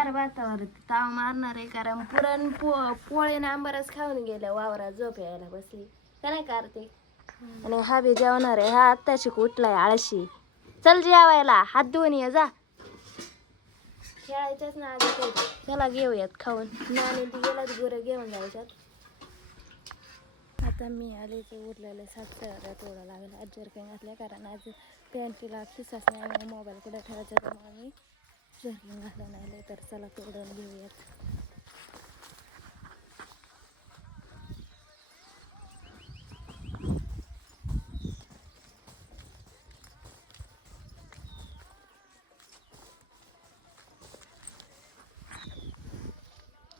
गार वातावरण ताव मारणार आहे, कारण पोळे ना आंबारच खाऊन गेल्या वावरात झोप यायला बसली का नाही कार्तिक. आणि हा बी जेवणार आहे, हा आत्ताशी उठलाय आळशी. चल जेवायला, हात धुवून ये जा. खेळायच्याच ना आधी, चला घेऊयात खाऊन. नाणी ती गेलाच गुरं घेऊन जायच्यात. आता मी आले ते उरलेले 7 थोडं लागलं. आज जर्किंग घातल्या कारण आज पॅन्टीला खिसाच नाही, मोबाईल कुठे ठेवायचा, त्यामुळे मी जर्किंग घातलं नाही. तर चला तोडून घेऊयात.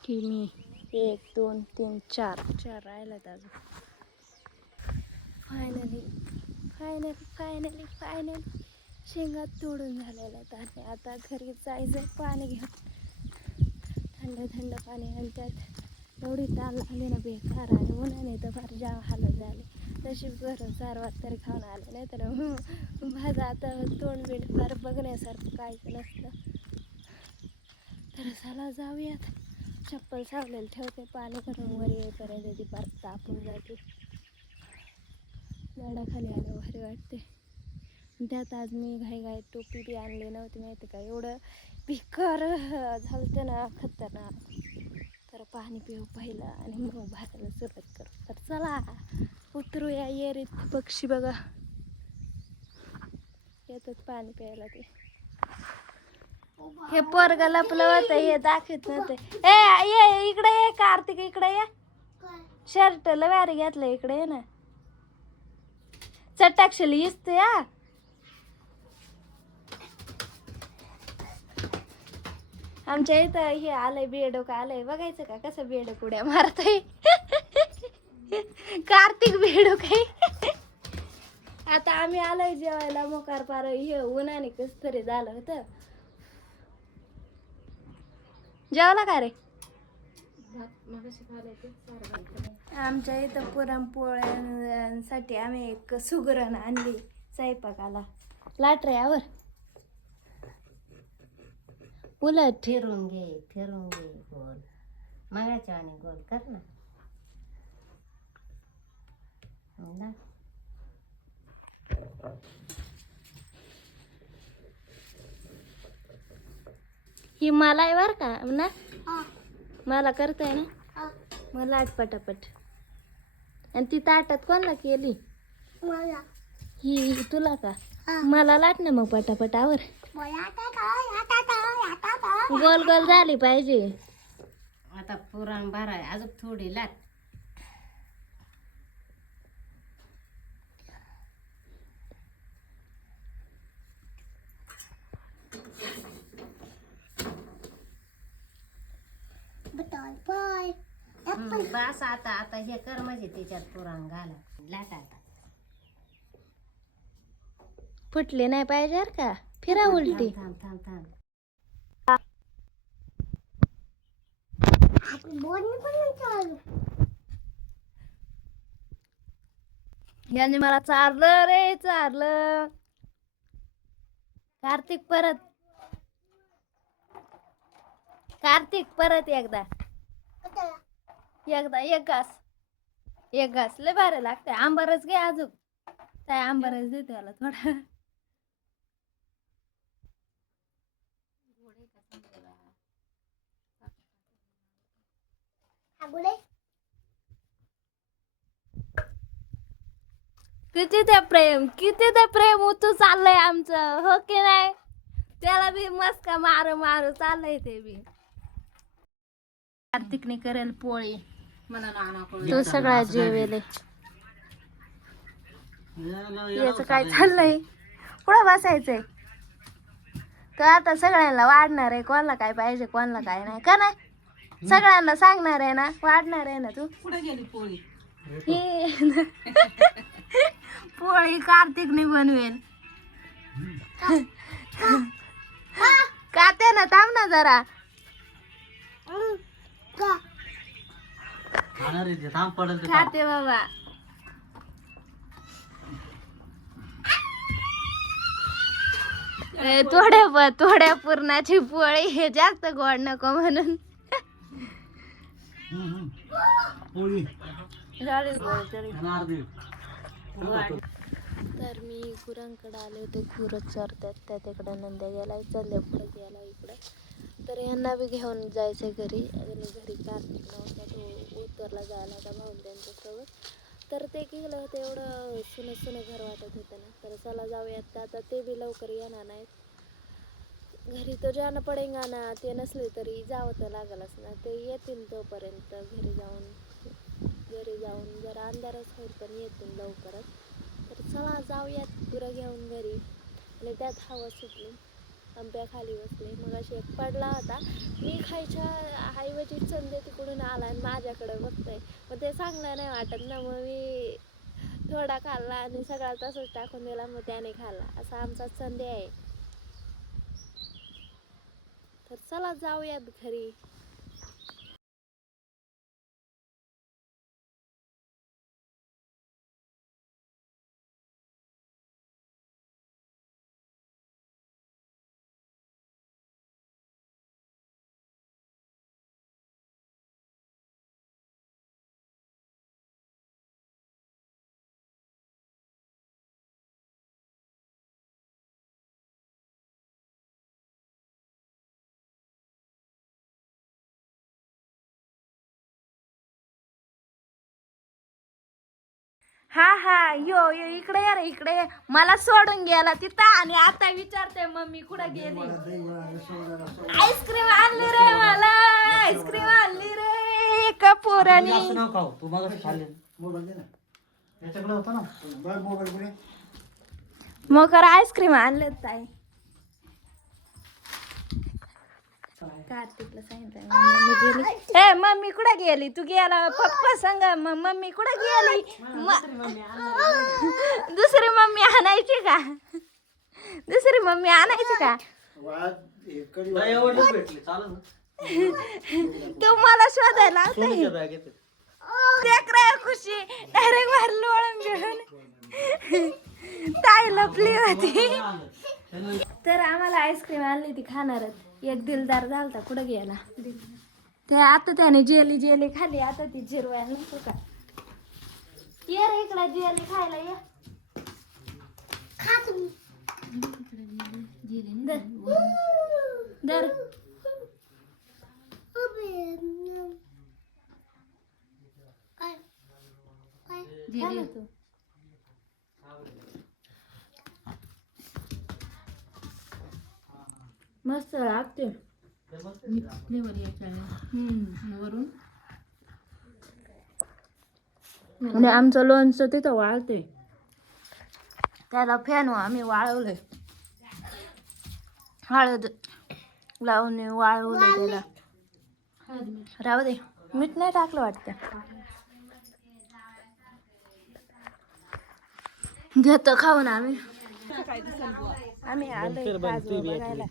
की मी 1 2 3 4 राहिल्यात अजून. फायनली शेंगा तोडून झालेल्या आहेत. आणि आता घरी जायचं पाणी घेऊन, थंड पाणी. आणि त्यात एवढी ताल आली ना बेकार, आणि उन्हाने तर फार जाम हालत झाले. तशी बरं 4 वाजता तरी खाऊन आले, नाही तर माझं आता तोंड बीड फार बघण्यासारखं काहीच नसतं. तर चला जाऊयात. चप्पल सावलेलं ठेवते, पाणी भरून वर येईपर्यंत ती फार तापून जाते. झाडाखाली आलं भारी वाटते. त्यात आज मी घाई टोपी बी आणली नव्हती, माहिती का. एवढं बिकर झालं ना, खतरनाक. तर पाणी पिऊ पहिलं आणि मग भाताला सुरुवात करू. तर चला उतरूया येरीत. पक्षी बघा येतात पाणी प्यायला. ते हे पोरग लपलं होतं, हे दाखवत नव्हते. ये इकडे ये कार्तिक, इकडे ये. शर्ट लवारी घेतलं, इकडे ये ना. चटाक्षली इसते या. आमच्या इथं हे आलंय बेडोक आलंय, बघायचं का कसं बेडोक उड्या मारतय. कार्तिक बेडोक आहे. आता आम्ही आलोय जेवायला मोकार पार. हे उन्हाने कस तरी झालं होतं. जेवला का रे. आमच्या इथं पुरणपोळ्यांसाठी आम्ही एक सुगरण आणली स्वयंपाकाला. लाटऱ्यावर उलट फिरून घे गोल. मगाच्या आणि गोल कर ना. ही मला आहे बर का ना. मला करताय ना, मला आठ पटापट. आणि ती ताटात कोणला केली. ही तुला का. मला लाट ना मग पटापटावर. गोल गोल झाली पाहिजे. आता पुरण भराय अजून थोडी लाट. बस आता हे कर म्हणजे त्याच्यात पुरण घाला. लाट आता फुटली नाही पाहिजे का. फिरा उलटी. थांब. याने मला चारलं रे, चारलं. कार्तिक परत एकदा एक घास लय भारी लागते. आंबारच घे अजून. काय आंबारच देते मला थोडा. किती ते प्रेम उतू चाललंय आमचं, हो की नाही. त्याला बी मस्का मारू चाललंय ते बी. कार्तिकने करेल पोळी, तो सगळा जेवेल. याच काय चाललंय, पुढं बसायचंय. तर आता सगळ्यांना वाढणार आहे, कोणाला काय पाहिजे कोणाला काय नाही का. नाही सगळ्यांना सांगणार आहे ना, वाढणार आहे ना. तू कुठे गेली पोळी. पोळी कार्तिकने बनवेल. काते ना, थांब ना जरा. खाते बाबा. थोड्या पुरणाची पोळी हे जास्त गोड नको म्हणून तर मी गुरांकडे आले होते. गुरं चरतात त्या तिकडे नंद्या गेलाय, चालल्या पुढे गेला इकडं. तर यांना बी घेऊन जायचं घरी. आणि घरी कार्तिक नव्हता, तो उत्तरला जायला होता भाऊन त्यांच्यासोबत. तर ते गेलं होतं, एवढं सुनं घर वाटत होतं ना. तर चला जाऊयात. आता ते बी लवकर येणार नाहीत घरी. तो जाणं पडेगा ना, ते नसले तरी जावं तर लागलच ना. ते येतील तोपर्यंत घरी जाऊन जरा अंधारच होईल, पण येतील लवकरच. तर चला जाऊयात गुरं घेऊन घरी. आणि त्यात हवा सुटली, आंब्याखाली बसले. मग अशी एक पडला होता, मी खायच्या ऐवजी चंदे तिकडून आला आणि माझ्याकडे बघतोय. मग ते चांगलं नाही वाटत ना. मग मी थोडा खाल्ला आणि सगळा तसंच टाकून दिला. मग त्याने खाल्ला. असा आमचा चंदे आहे. तर चला जाऊयात घरी. हा यो इकडे ये रे, इकडे ये. मला सोडून गेला तिथं आणि आता विचारते मम्मी कुठं गेली. आईस्क्रीम आणली रे, मला आईस्क्रीम आणली रे कपोरानी. मग कर आईस्क्रीम आणले ताई. कार्तिकला सांगितलं मम्मी गेली. ए मम्मी कुठं गेली? तू गेला पप्पा सांग. मम्मी कुठं गेली? दुसरी मम्मी आणायची का? दुसरी मम्मी आणायची का? तू मला शोधायला देख रे खुशी डायरेक्ट भरली वळून घेऊन ताई लपली होती. तर आम्हाला आईस्क्रीम आणली ती खाणारच. एक दिलदार झालता, कुठं गेला ते? आता त्याने जेली खाली. आता ती जिरवायला नको का? ये रे इकडे जेली खायला ये. दर तू मस्त लागते. आणि आमचं लोणचं तिथं वाळते, त्याला फॅन आम्ही वाळवलंय. हळद लावून वाळवलंय त्याला. राहू दे, मीठ नाही टाकलं वाटतं. घेतो खाऊन आम्ही आलोय काजू बघायला.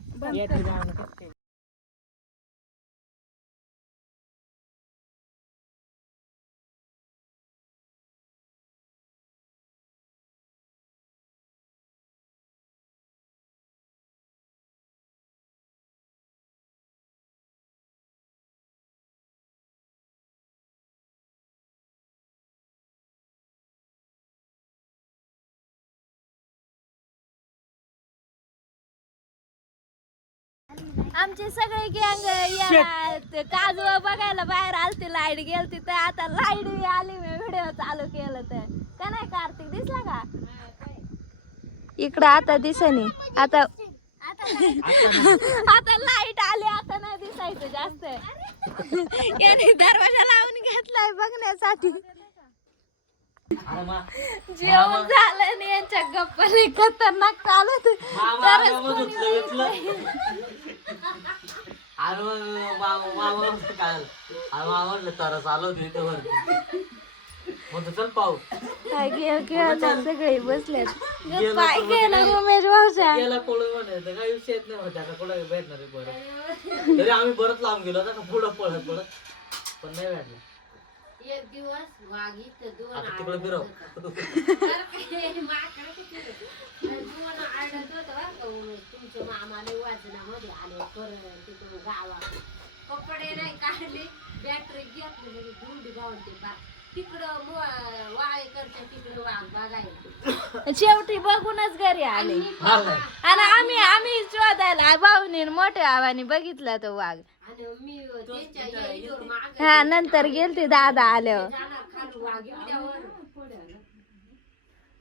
आमचे सगळे गँग काजू बघायला बाहेर आलते. लाईट गेलती तर आता लाईट आली. मी व्हिडिओ चालू केलं तर का नाही? कार्तिक दिसला का इकडं? आता दिसनी. आता आता लाईट आली, आता नाही दिसायचं जास्त. याने दरवाजा लावून घेतलाय बघण्यासाठी. जेवण झालं आणि यांच्या गप्पा खतरनाक चालत. सगळे बसले पाय गेला उमेश भाऊच्या गेला पळून म्हणायचं काही विषयच नाही होत्या का कुठं भेटणार आहे परत. तरी आम्ही परत लांब गेलो ना पुढं पळत पण नाही भेटला. एक दिवस वाघ इथं दोन आता तिकडे फिरव. माकडं किती दोन आडत होतं बरं का उमेश. तुमच्या मामाला वाचनामध्ये आले परत तिकडून गावात कपडे नाही काढले बॅटरी घेतली म्हणजे धुंडी गावून ते बा तिकडं वाळेकडच्या तिकडं वाघ बघायला शेवटी बघूनच घरी आले आलाय. आणि आम्ही शोधायला भाऊनी मोठ्या आवानी बघितला तो वाघ. आणि मी त्यांच्या याईवर मागं हा नंतर गेलते दादा आल्यावर. जाणार खाली वाघ उड्यावर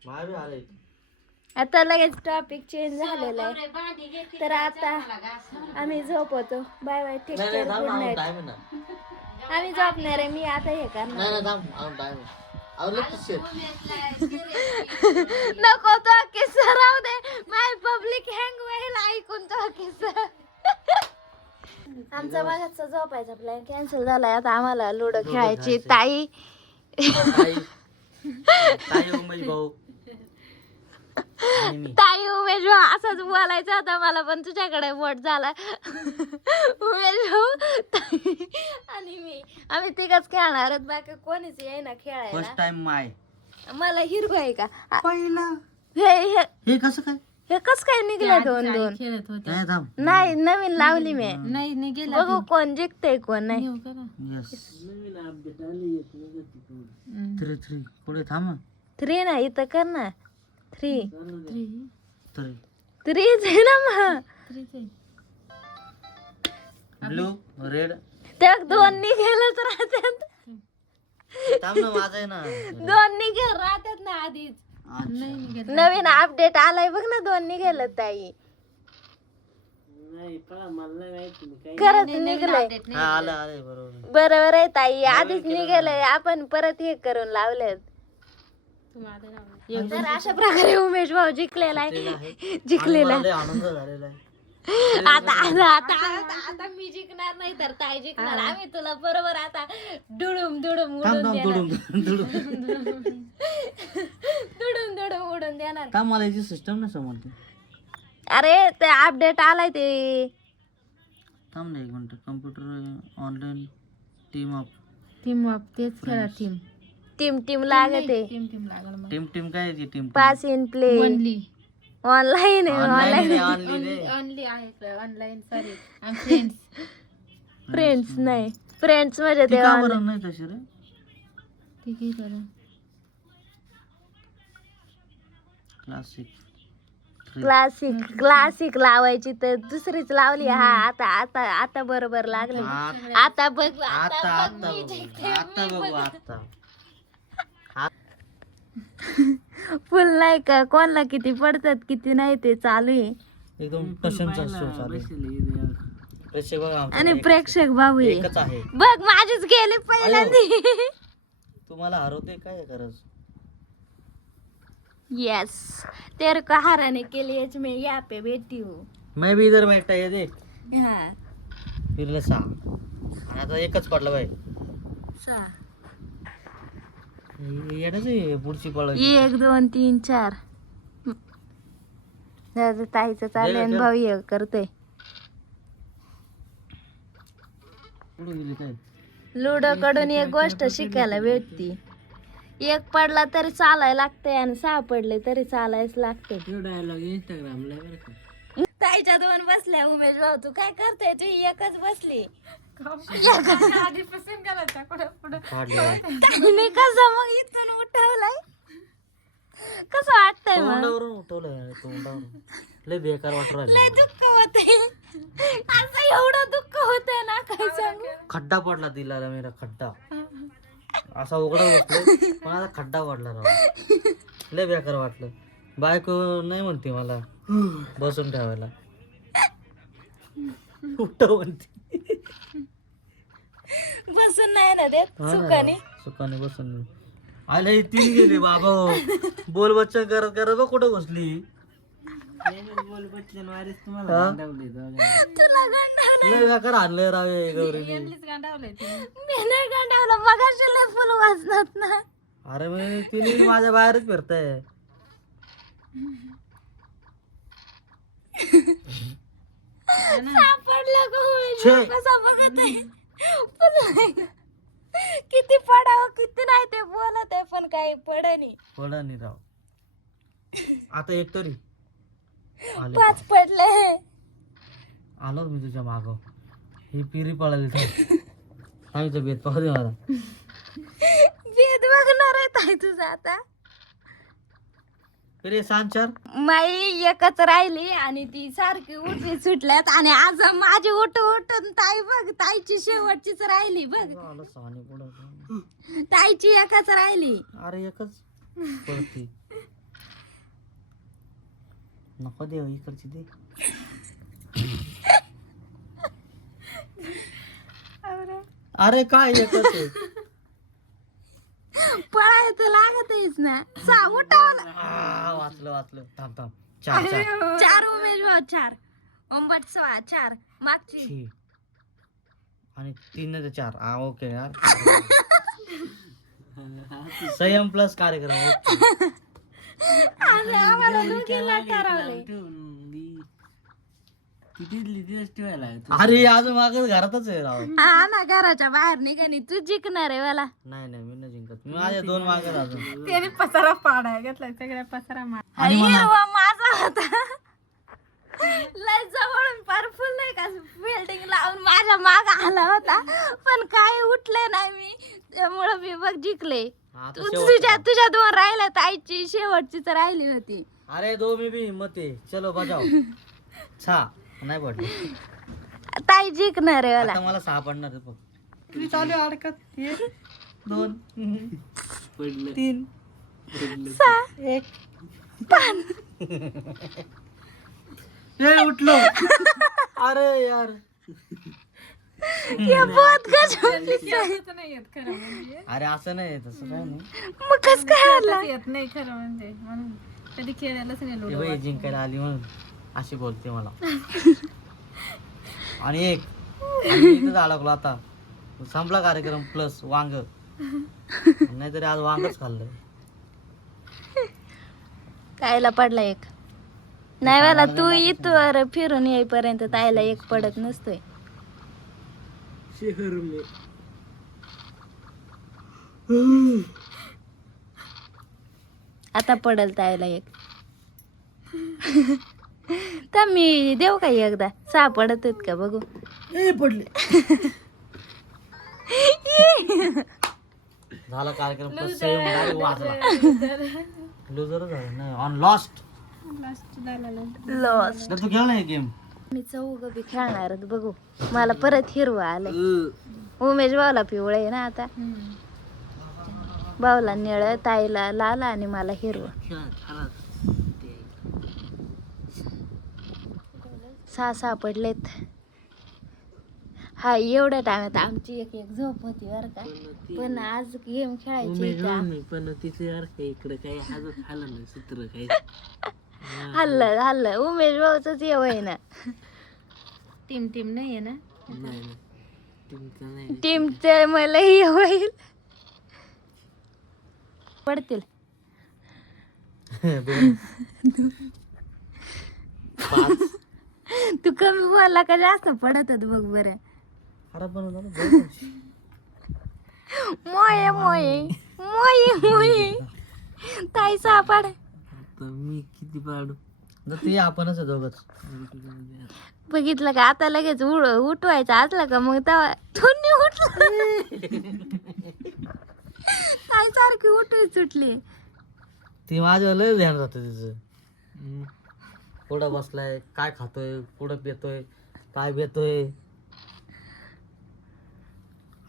मावी आलाय. आता लगेच टॉपिक चेंज झालेला आहे. कपडे बांधी घेतली तर आता मला घास आम्ही झोपवतो. बाय बाय, टेक नाही केअर, नाही थांब गुड ना नाईट. टाइम आहे ना. आम्ही झोपणार आहे. मी आता हे करणार. नाही नाही थांब टाइम आहे. नको तो किस्सा राहू दे. माय पब्लिक हँग होईल ऐकून तो किस्सा. आमचा मागचा झोपायचा प्लॅन कॅन्सल झालाय. आता आम्हाला लुडो खेळायची. ताई ताई उमेश भाऊ आणि मी. ताई उमेश भाऊ असंच बोलायचं होता मला, पण तुझ्याकडे वोट झाला. उमेश भाऊ ताई आणि मी आम्ही तिघच खेळणार आहोत. बाकी कोणीच येईना खेळायला. फर्स्ट टाइम माय. मला हिरवा आहे का पहिला हे हे हे कसं काय हे कस काय निघलं दोन दोन? नाही थांब. नाही नवीन लावली मी. नाही निघेल बघू कोण जिंकतंय कोण नाही. यस 3 पुढे थांब. 3 ना इथं कर ना. 3 3 3 आहे ना मग. Blue red. त्या 2 निघेलच राहतात. थांब ना माझा आहे ना. 2 निघेल राहतात ना आधीच. अच्छा. नवीन अपडेट आलाय बघ ना. 2 निघेल ताई. खरंच निघलंय. हा आलं आलं बरोबर. बरोबर आहे ताई. आधीच निघेलंय. आपण परत हे करून लावलेत. तर अशा प्रकारे उमेश भाऊ जिंकलेला आहे. जिंकलेला मला लय आनंद झालेला आहे. आता आता आता आता आता मी जिंकणार नाही तर ताई जिंकणार. आम्ही तुला बरोबर आता दुडूम दुडूम थांब उडून थांब देणार. दुडूम दुडूम दुडूम उडून देणार. थांब मला याची सिस्टम नाही समजते. अरे ते अपडेट आलाय ते. थांब ना 1 minute. Computer online team up तेच खेळा टीम टीम लागते. टीम काय ती team pass in play online आहे. ऑनलाईन ऑनली आहे ऑनलाईन सॉरी फ्रेंड्स फ्रेंड्स नाही. फ्रेंड्स म्हणजे ते का बरं नाही तशी रे. ठीक आहे क्लासिक लावायची तर दुसरीच लावली. हा आता आता आता बरोबर लागली. आता बघ आता बघू आता. फुल नाही का कोणला किती पडतात किती नाही ते चालू आहे. एकदम टशनचा शो चालू आहे. प्रेक्षक बघा आमचा आणि प्रेक्षक बाबू आहे. एकच आहे. बघ माझीच गेली पहिल्यांदी. तुम्हाला हरवते काय गरज. यस तेरे को हराने के लिए मैं यहाँ पे बैठी हूँ. मैं भी इधर बैठा ये देख. हाँ फिरलं 6 आणि आता एकच पडलं बाई. येडच आहे पुढची पळ. 1 2 3 4 ताईचं चाललंय आणि भाऊ हे करतोय. पुढे गेली काय. लुडो कडून एक गोष्ट शिकायला भेटती. 1 पडला तरी चालायला लागतंय आणि 6 पडले तरी चालायच लागते. इंस्टाग्रामला ताईच्या 2 बसल्या. उमेश भाऊ तू काय करतोय? तू एकच बसली. ताईने कसं मग इथून उठवलंय. कसं वाटतंय मग? तोंडावरून उठवलं. तोंडावरून लय बेकार वाटू लय राहिलं. दुःख होते. असं एवढं दुःख होतंय ना काय सांगू. खड्डा पडला तिला मेरा खड्डा. असा उघडा बसलो पण आता खड्डा पडला राव. लय बेकार वाटलं. बायको नाही म्हणते मला बसून ठेवायला. उठव म्हणते. बसून नाही ना देत सुखाने. सुखाने बसून आले 3 गेले बाबा. बोल बच्चन करत करत बघ कुठं बसली. तुला गंडावलं. लय बेकार आणलंय राव हे गौरीने. मी नाही गंडावलं. मगाशी लय फुल वाजणार ना. अरे मी तिने माझ्या बाहेरच फिरताय. सापडलं का होईल. छे. कसा बघत आहे. किती पडावं किती नाही ते बोलत आहे पण काही पडणी. पडा नाही राव. आता एक तरी आले. 5 पडले. आलो मी तुझ्या माग. ही पिरी पळाली तर आम्ही बेत पाहू दे मला. भेद बघणार आहे ताई तुझा आता. पिरे सांग चार. माई एकच राहिली आणि ती सारखी उठी सुटल्यात आणि आज माझी उठून ताई बघ ताईची शेवटचीच राहिली बघ. आलं साने पुढं. ताईची एकच राहिली. अरे एकच पळती. नको दे इकडची दे. अरे काय एकच आहे. पळायचं लागतच ना. उठावलं. वाचलं थांब थांब. चार चार 4 उमेश भाऊ 4 ओंबट 4 मागची छी. आणि 3 नाही तर 4. हा ओके यार. संयम प्लस कार्यक्रम. ओके. आम्हाला दोघींना ठरवलंय. अरे अजून मागच घरातच आहे राव. हा ना घराच्या बाहेर निघाली तू जिंकणार आहे मला. नाही मी नाही जिंकत. मी माझ्या 2 मागत अजून. त्याने पसारा पाडाय घेतला सगळ्या पसारा आणि मला हिरवा माझा होता. लय जवळून पारफुल नाही का बिल्डिंग लावून माझ्या माग आला होता पण काय उठले नाही मी त्यामुळे मी बघ जिंकले. आता तुझ्या 2 राहिल्या ताईची शेवटचीच राहिली होती. अरे 2 में भी मत है. चलो बजाओ. 6 नाही पडले. ताई जिंकणार आहे मला. आता मला 6 पडणार आहे बघ. किती चालू अडकत 2 पडलं 3 6 1 ए उठलो. अरे यार हे बहुत गजब दिसतंय. नाही येत खरं म्हणजे अरे असं नाही तसं काय नाही. मग कस काय आला. येत नाही खरं म्हणजे म्हणून कधी खेळायलाच नाही हे लुडो बाई जिंकायला आली म्हणून अशी बोलते मला. आणि एक आणि इथंच अडकलो आता. संपला कार्यक्रम प्लस वांग. नाहीतरी आज वांगच खाल्लं. ताईला पडला एक. नाही मला तू इथवर फिरून येईपर्यंत ताईला एक पडत नसतोय. शहर में आता पडल ताईला एक. तर मी देऊ का एकदा 6 पडत आहेत का बघू. ए पडले. झाला कार्यक्रम प्लस वाजला. लुजर झालं नाही ऑन लॉस्ट. लॉस. तू खेळ नाही गेम. मी चौघ बी खेळणार आहेत बघू. मला परत हिरवा आलंय. उमेश भाऊला पिवळं आहे ना आता. भाऊला निळ ताईला लाल आणि मला हिरवं. 6 पडलेत. हा एवढ्या टाइमात आमची एक झोप होती बरं का. पण आज गेम खेळायची का. पण तिथे यार इकडे काही हालं नाही सूत्र काही हल्लं उमेश भाऊच येव आहे ना. टीम नाही आहे ना. नाही तुमचं नाही टीमचे मला हे होईल पडतील. 5. तू कमी बोलला का जास्त पडतात बघ बरं. अरे पण मोये मोये मोये मोये ताई 6 पाड. आता मी किती पाडू ते आपणच आहे दोघच. बघितलं का आता लगेच उठवायचं असलं का मग तेव्हा थोडी उठलं. ताई सारखी उठवी सुटली. ती माझ्या लय ध्यान राहतं तिचं. कुठं बसलाय काय खातोय कुठं पितोय काय पितोय.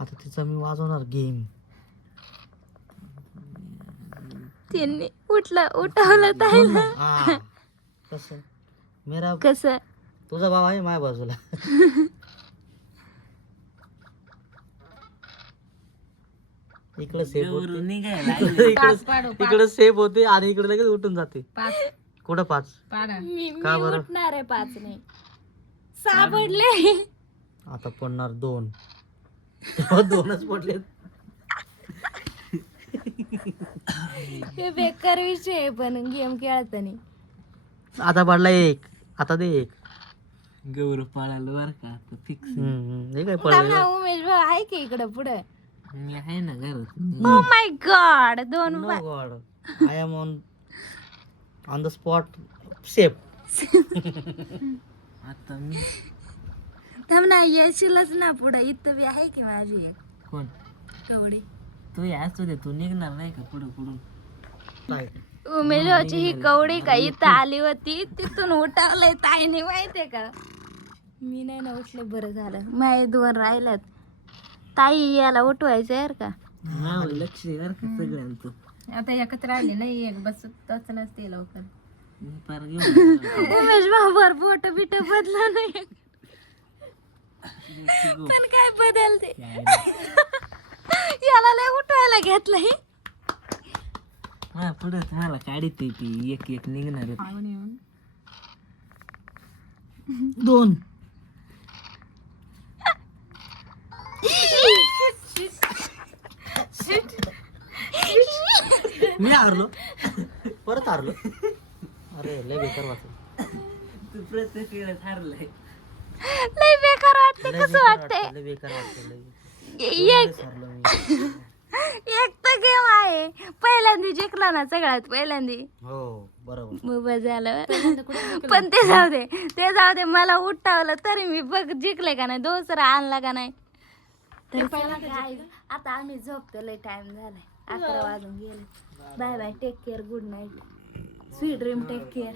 आता तिचा मी वाजवणार गेम. त्यांनी उठवलं ताईला. कसं मेरा कसं तुझा भाव आहे माझ्या बाजूला. इकडे सेफ होते निघायला इकडे सेफ होते आणि इकडे लगेच उठून जाते. 5 कुठं 5. पाडा. मी का बरं? उठणार आहे 5 नाही 6 पडले. आता पडणार 2. 2च पडले. हे बेकार विषय आहे पण गेम खेळताना. आता पडला 1. आता दे 1. गौरव पाळायला बरं का आता फिक्स हे काय पडलं. उमेश भाऊ आहे की इकडं पुढं. मी आहे ना घरात. ओ माय गॉड दोन no god, I am on the spot safe. आता मी थांब ना येशीलच ना पुढं इथं बी आहे की माझी एक कोण कवडी तू असू दे, तू निघणार नाही का पुढं पुढून. उमेशची ही कवडी का इथं आली होती तिथून उठावलंय ताईने माहितीये का. मी नाही ना उठले बरं झालं. माझे 2 राहिल्यात. ताई याला उठवायचं यार का. हा लक्ष आहे बरं का सगळ्यांचं. आता एकत्र राहिले नाही एक बस तच नसते लवकर. मी पार घेऊन उमेश बाबर बोट बिट बदला नाही पण काय बदलते याला लय उठवायला घेतलंय. हा पुढे तुम्हाला काढीत ती एक एक निघणार आहे. मागून येऊन 2 मी हारलो, परत हारलो. अरे लय बेकार वाटलं, तू प्रत्येक वेळेस हारलाय. लय बेकार वाटते. कसं वाटतंय लय बेकार वाटलं. एक हारलो मी. एक तर गेम आहे पहिल्यांदा जिंकला ना सगळ्यात पहिल्यांदा. हो बरोबर. मग झालं पण ते जाऊ दे मला उठावलं तरी मी बघ जिंकले का नाही. दुसरा आणला का नाही तर चला काय, आता आम्ही झोपतो. लय टाइम झालाय 11 वाजून गेले. Bye bye, take care, good night, sweet dream, take care.